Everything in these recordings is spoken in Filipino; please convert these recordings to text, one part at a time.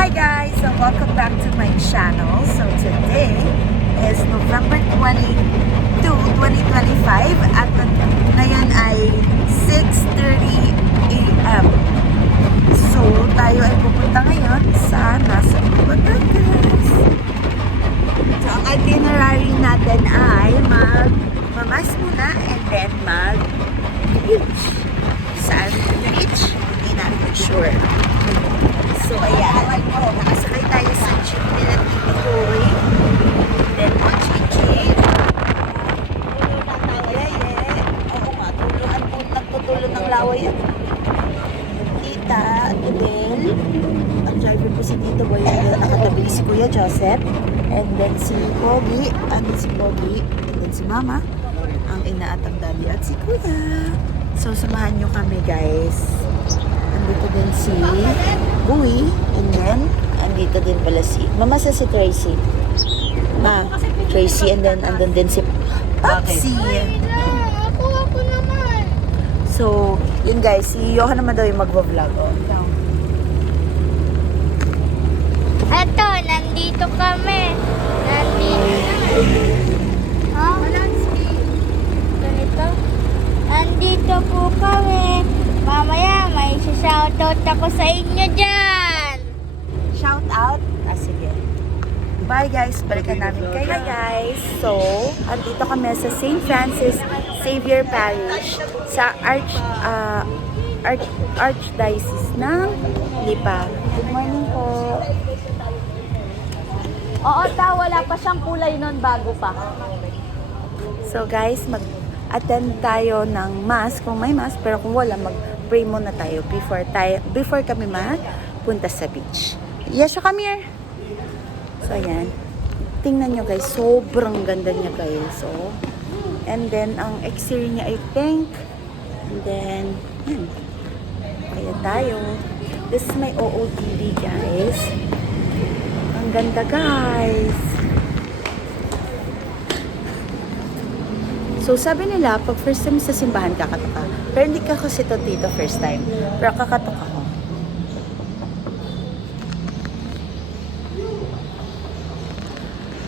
Hi guys, so welcome back to my channel. So today is November 22, 2025 at ngayon ay 6:30 AM. So tayo ay pupunta ngayon sa nasa Batangas. So ang itinerary natin ay magmamas muna and then mag-beach. Saan beach? Hindi natin sure. So, ayan. Nakasakay tayo sa jeep nila Tito Koy. Then, mo Chichi. Oo nga, tuluan po. Nagtutulo ng laway yan. Tita, Adel. Ang driver po si Tito Boy. Nakatabi si Kuya Joseph. And then si Pogi. Si Pogi. And then si Mama. Ang ina at ang daddy. At si Kuya. So, samahan nyo kami, guys. Andito din si Uy, and then andito din pala si Mama sa si Tracy. Tracy, and then andun din si Papsi. Ako naman. So, yun guys, si Johan naman daw yung magva-vlog. Eto, nandito kami. Ganito. Nandito po kami. Mamaya, may shoutout ako sa inyo dyan. Shout out? Sige. Bye guys, balikan namin kayo. Hi guys, so, andito kami sa St. Francis Xavier Parish sa Archdiocese ng Lipa. Good morning po. Oo, wala pa siyang kulay nun bago pa. So guys, mag-attend tayo ng mass kung may mass, pero kung wala, mag-pray muna tayo before kami punta sa beach. Yesha, come here! So ayan, tingnan nyo guys, sobrang ganda niya guys. So, and then ang exterior niya ay pink. And then, yan. Kaya tayo. This is my OOTD guys. Ang ganda guys. So, sabi nila, pag first time sa simbahan, kakatok ka. Pero hindi ka kasi to dito first time. Pero kakatok ako.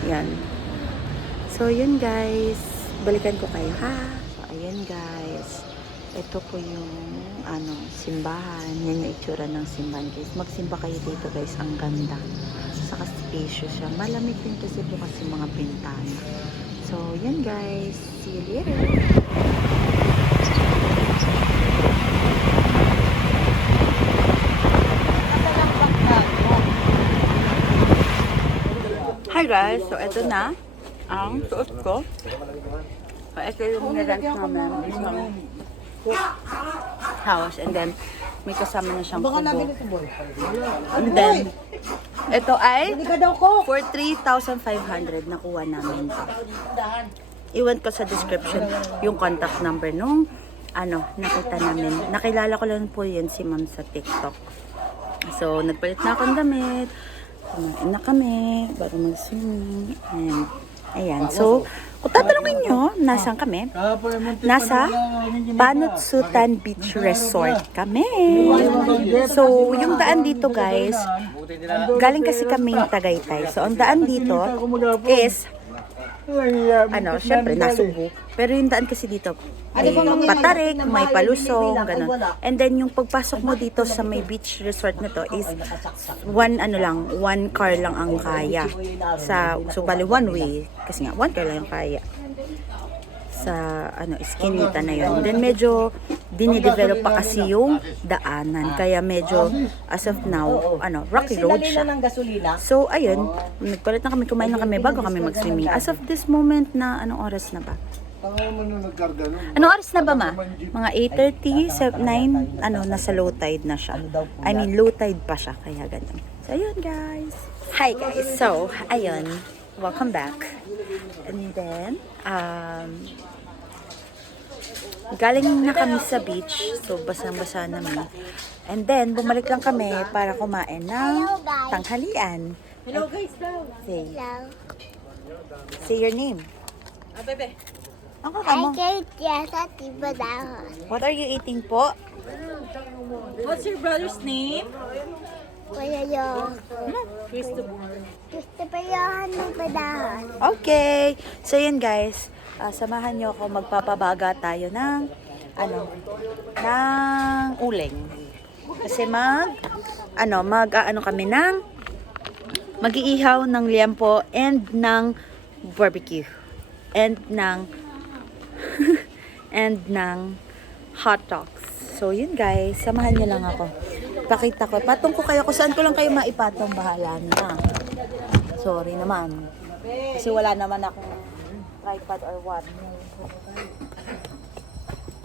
Yan. So, yun guys. Balikan ko kayo, ha? So, ayan guys. Ito po yung, simbahan. Yan yung itsura ng simbahan, guys. Magsimba kayo dito, guys. Ang ganda. Saka spacious siya. Malamig din kasi po kasi mga bintana. So, yan guys. See you later. Hi guys. So, ito na ang suot ko. So, ito yung nirent namin. House. And then, may kasama na siyang kubo. And then, ito ay for 3,500 nakuha namin to. Iwan ko sa description yung contact number nung nakita namin. Nakilala ko lang po yun si ma'am sa TikTok. So, nagpalit na akong damit. Kumain na kami bago mag-swimming. And, ayan. So, kung tatanungin nyo, nasaan kami? Nasa Panutsutan Beach Resort kami. So, yung daan dito guys, galing kasi kaming Tagaytay. So, ang daan dito is, syempre, Nasubo. Pero yung daan kasi dito, may Patarik, may Palusong, ganun. And then, yung pagpasok mo dito sa may beach resort na to is one car lang ang kaya. So, bali one way. Kasi nga, one car lang yung kaya. Sa, Eskinita na yun. Then, medyo dinidevelop pa kasi yung daanan. Kaya medyo, as of now, rocky road siya. So, ayun, nagpalit na kami, kumain na kami bago kami mag-swimming. As of this moment na, anong oras na ba? Anong oras na ba, ma? Mga 8:30, 9, nasa low tide na siya. I mean, low tide pa siya, kaya ganun. So, ayun, guys. Hi, guys. So, ayun, welcome back. And then, galing na kami sa beach. So, basang-basa naman. And then, bumalik lang kami para kumain ng tanghalian. Hello guys daw. Say your name. Bebe. Ang kakamo. What are you eating po? What's your brother's name? Payayo. Gusto payahan ng padahan. Okay. So yun guys, samahan nyo ako, magpapabaga tayo ng uling. Kasi kami ng mag-iihaw ng liempo and ng barbecue and ng and ng hot dogs. So yun guys, samahan nyo lang ako. Pakita ko, patong ko kayo kung saan ko lang kayo maipatong, bahala na. Sorry naman. Kasi wala naman akong tripod or what.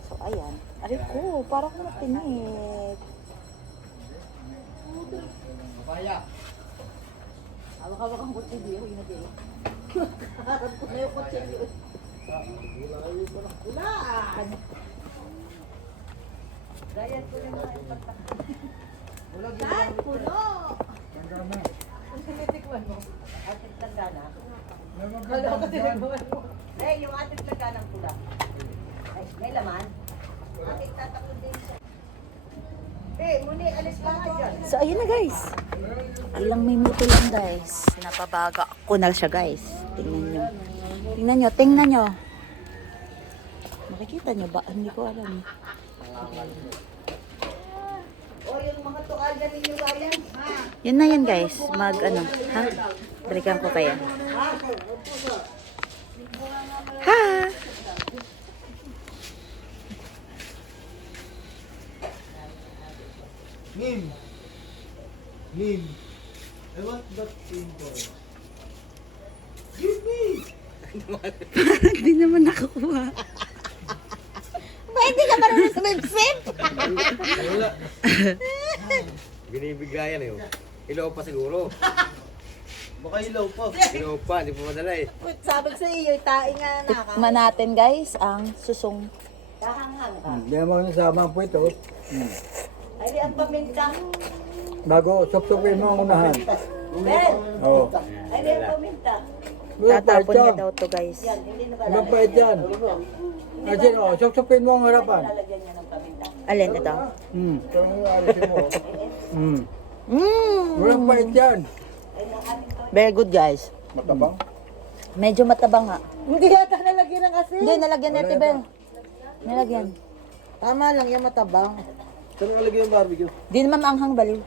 So ayan. Aray ko, parang ko natinit. Hawak-hawak ang kutsilyo, yun na din. Harap ko na yung kutsilyo. Ulaan! Gayan ko yung mga ipagtakan. Saan? Puno! Ang tinitikman mo? Ating tagana? Wala ko tinagawan mo. Eh, yung ating tagana pula. Ay, may laman? Ating tatakot din siya. Eh, muni, alis ka nga dyan. So, ayun na guys. Alang minuto lang guys. Napabaga ko na siya guys. Tingnan nyo. Tingnan nyo. Makikita nyo ba? Hindi ko alam. O, yung mga tukalya ninyo gayan. Yun na yan guys. Ha? Balikan ko kaya. Ha! Nim. I want that symbol. Give me. Hindi naman nakukuha. Pwede ka marunong sa website? Wala. Binibigayan eh. Ilaw pa siguro. Baka ilaw pa. Ilaw pa, hindi pa madala eh. Sabi ko sa iyo, tae nga na. Tikman natin guys ang susong. Kahanghang ka. Hindi naman nasama po ito. Ay, di ang paminta. Bago, supsupin mo ang unahan. Ben! Oo. Ay, di ang paminta. Tatapon niya daw to guys. Yan, hindi na ba Ibang pait yan. Kasi supsupin mo ang harapan. lalagyan niya ng paminta? Alin ito? Ito ang alisin mo. Mmm! Walang pait yan. Very good guys. Matabang? Medyo matabang nga. Hindi yata nalagyan ng asin. Hindi, nalagyan na ito, Bel. Nalagyan. Tama lang yung matabang. Saan nalagay yung barbecue? Di naman maanghang baliw.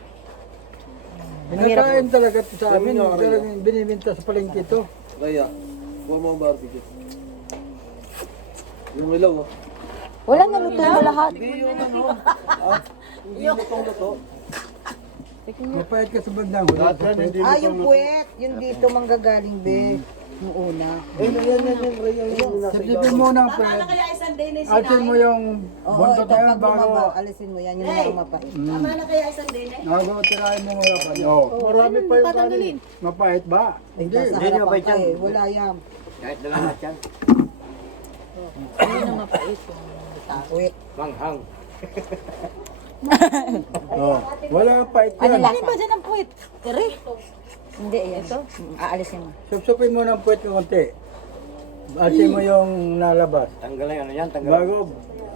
Pinakain talaga ito sa amin. Talagang binibinta sa palengke ito. Kaya, kuha mo ang barbecue. Yung ilaw oh. Wala na luto na lahat. Hindi yung ano. Hindi lutong luto. Mapait ka sa bandang huli. Yung puwet. Yung dito manggagaling, be. Yung una. Sipsipin mo ng pait. Alsin mo yung buntot na yan bago. Alisin mo yan, yung mga mapait. Tama na kaya isang din eh? Bago tirahin mo ang harapan. Oo. Marami pa yung kanin. Mapait ba? Hindi, sa harapan ka eh. Wala yan. Kahit dalamat yan. Hindi na mapait yung puwet. Manghang. Oo. Wala yung pait Ano yan. lasa? Ano ang puwit? Tere? Hindi, yan. Ito? Aalisin mo. Supsupin mo ng puwet ng konti. Alsin mo yung nalabas. Tanggalin ano yan, tanggalin. Bago,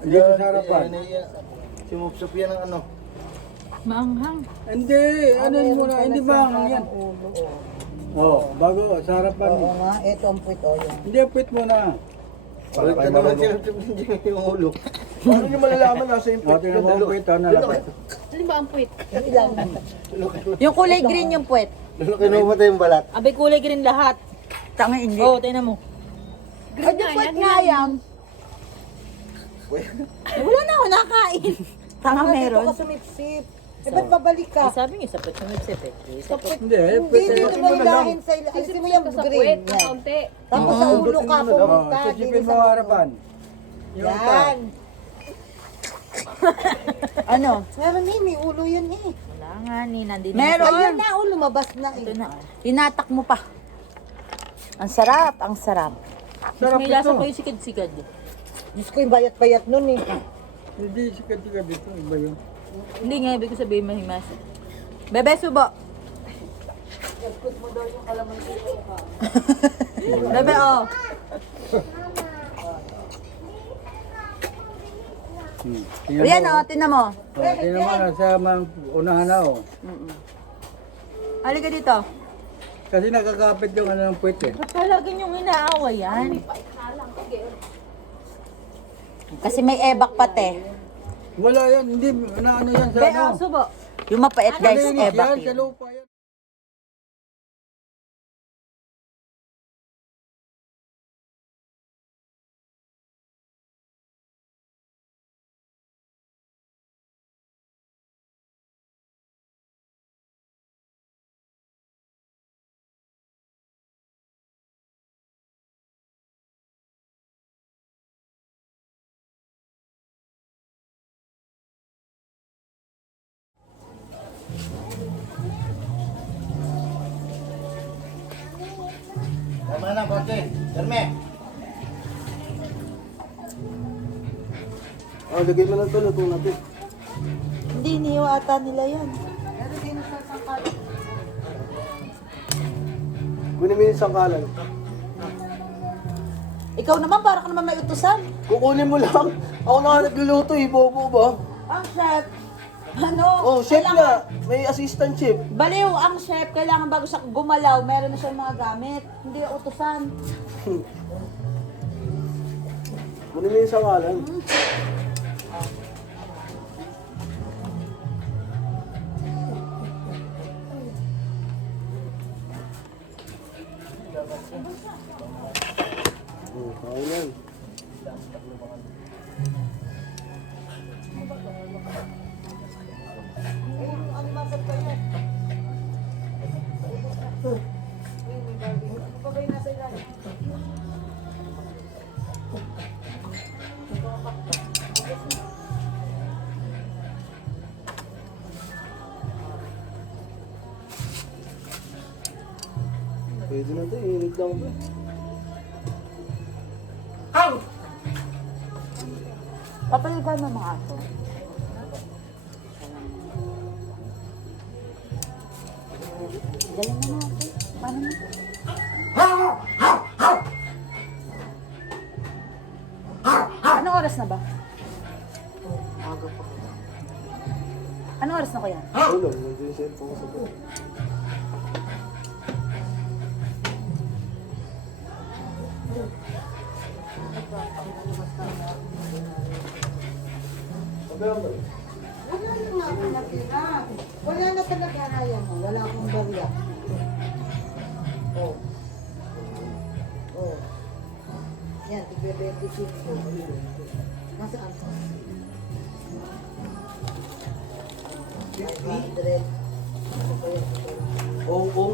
dito sa harapan. Sumupsup yan ng ano. Maanghang. Hindi, ano yun muna, hindi ba ang yan? Oo, bago, sa harapan mo. Oo nga, eto ang puwet. O yan. Hindi, puwet mo na. Balik ka naman sinusup din yung ulo. Paano nyo malalaman nasa yung O, tingnan mo ang puwet, nalabas. Yung kulay green yung puwet. Lalo kinuha yung balat. Abay kulay green lahat. Tanga hindi. Oo, tingnan mo. Green yung puwet nga yan. Wala na ako nakain. Tanga meron. Ito ka sumipsip. Eh, ba't babalik ka? Sabi niyo sa puwet sumipsip eh. Hindi, puwet. Dito mo ilahin sa ilahin. Alisin mo yung green. Yan. Tapos sa ulo ka Oo, pumunta. sisipin mo ang harapan. Yung Yan. Ano? Meron eh, may ulo yan eh. Wala nga ni, nandito. Ayun Meron. na, lumabas na eh. Ito na. Tinatak mo pa. Ang sarap, ang sarap. sarap May lasa ito. pa yung sikad-sikad. Diyos ko, yung bayat-bayat nun eh. Hindi, sikat-sikat dito. Iba yun. Hindi nga, ibig ko sabihin mahimasa. Bebe, subo. Bebe, oh. Tingnan Ayan, mo. oh, tinan mo. Tingnan mo, nasa unahan na, oh. Halika dito. Kasi nakakapit yung ano ng puwet eh. Ba't talaga yung inaaway yan? Kasi may ebak pate. Wala yan, hindi na ano yan sa Be, ano. subo. Yung mapait guys, Malinis ebak yan, sa yun. lupa yan. Tama na, Bote. Derme. Oh, lagay mo lang ito. Luto natin. Hindi, niiwata nila yan. Kunin mo yung sangkalan. Ikaw naman, para ka naman may utusan. Kukunin mo lang. Ako na nga nagluluto eh. Bobo ba? Ang chef, ano? Oh, chef na. May assistant chef. Baliw, ang chef, kailangan bago siya gumalaw, meron na siyang mga gamit. Hindi utusan. Kunin mo yung sangkalan. Kaya yan. Pwede na ito, init lang ba? Papaligan mo mga aso. Galing na natin. Paano mo? Anong oras na ba? Anong oras na ko yan? Wala, medyo yung cellphone ko sa bed. Wala na talaga kaya mo. Wala akong barya. Oh. Oh. Yan, tigbe-25. Nasaan? 500. Oo.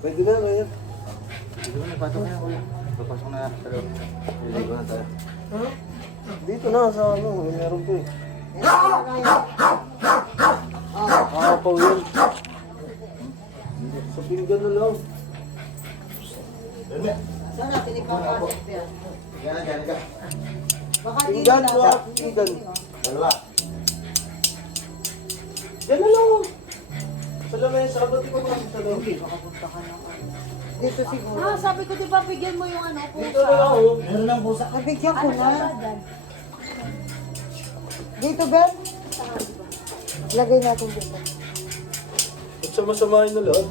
Pwede na, kaya. Pwede na, pasok na kuya. Papasok na sa loob. Liligo na tayo. Dito na, sa ano, meron ko eh. Nakapaw yun. Sa pinggan na lang. Saan natin ipapasok yan? Gana ka. Baka dito Pinggan lang. ko ah, pinggan. Dalawa. Yan na lang. Sa lamesa, ba't di pa ba sa loob? Dito siguro. Ah, sabi ko di ba bigyan mo yung ano ko? Dito na lang oh. Meron ng busa. Nabigyan ko Ano na. ba dyan? Dito, Ben. Lagay natin dito. At sama-samahin na lahat.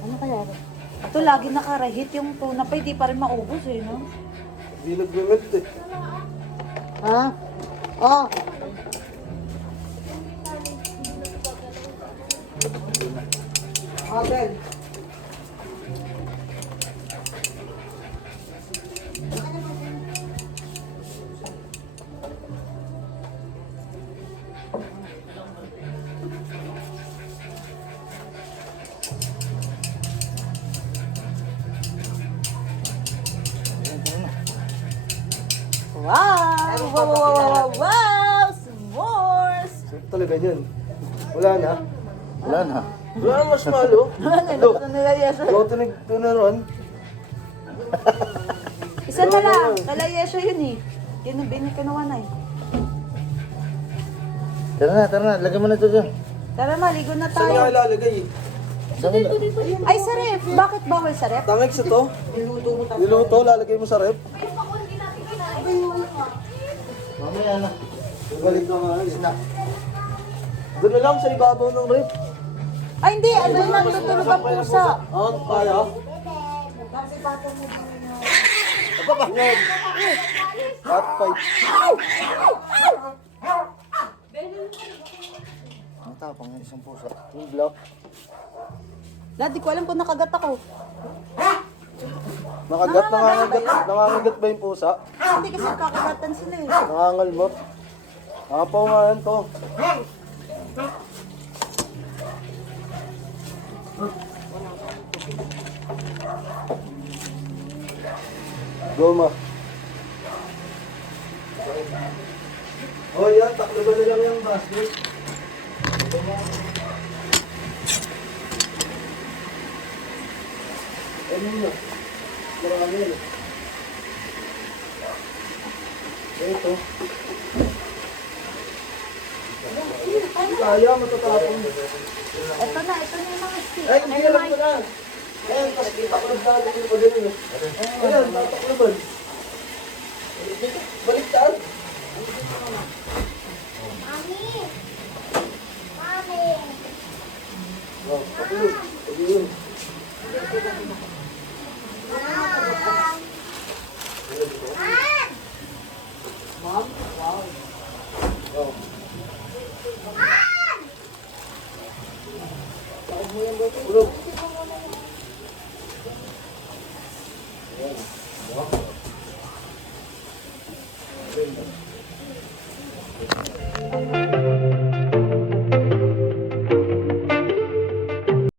Ano kaya? Ito lagi nakarahit yung tuna pa, hindi pa rin maubos eh, no? Hindi nag-melt eh. Ha? Oh. Oh, Ben. Wow! Wow, wow, wow, wow, wow! S'mores! Sarap talaga yun. Wala na. Wala na. Wala na marshmallow. Ano nila yeso? Loto na ron. Isa na lang. Kala yeso yun eh. Kinubini kinuha na eh. Tara na, lagyan mo na ito dyan. Tara, maligo na Saan nga tayo. ilalagay eh? Saan na? Ay, sa ref. Bakit bawal sa ref? Tangig sa to. Niluto, lalagay mo sa rep. Mamaya na. Balik na nga. Snack. Doon na lang sa ibabaw ng rep. Ay, hindi. Ano na tutulog ang pusa? Ah, kaya? Apa ba? Yan. At fight. Ang tapang yung isang pusa. Yung block. Dad, di ko alam kung nakagat ako. Nangangagat ba yung pusa? Hindi kasi kakagatan sila eh. Nangangalmot. Apaw nga yan to. Goma. Oh yan, taklo ba na lang yung basket? Ano na? Marami yan eh. Ito. Kaya matatapon. Ito na yung mga stick. Ay, hindi alam ko na. Ayan, tapos taklob natin yung pagano. Ayan, tatakloban. Baliktad. Mami! Mami! Oh, taklob. Pwede yun. Oh. Tulog.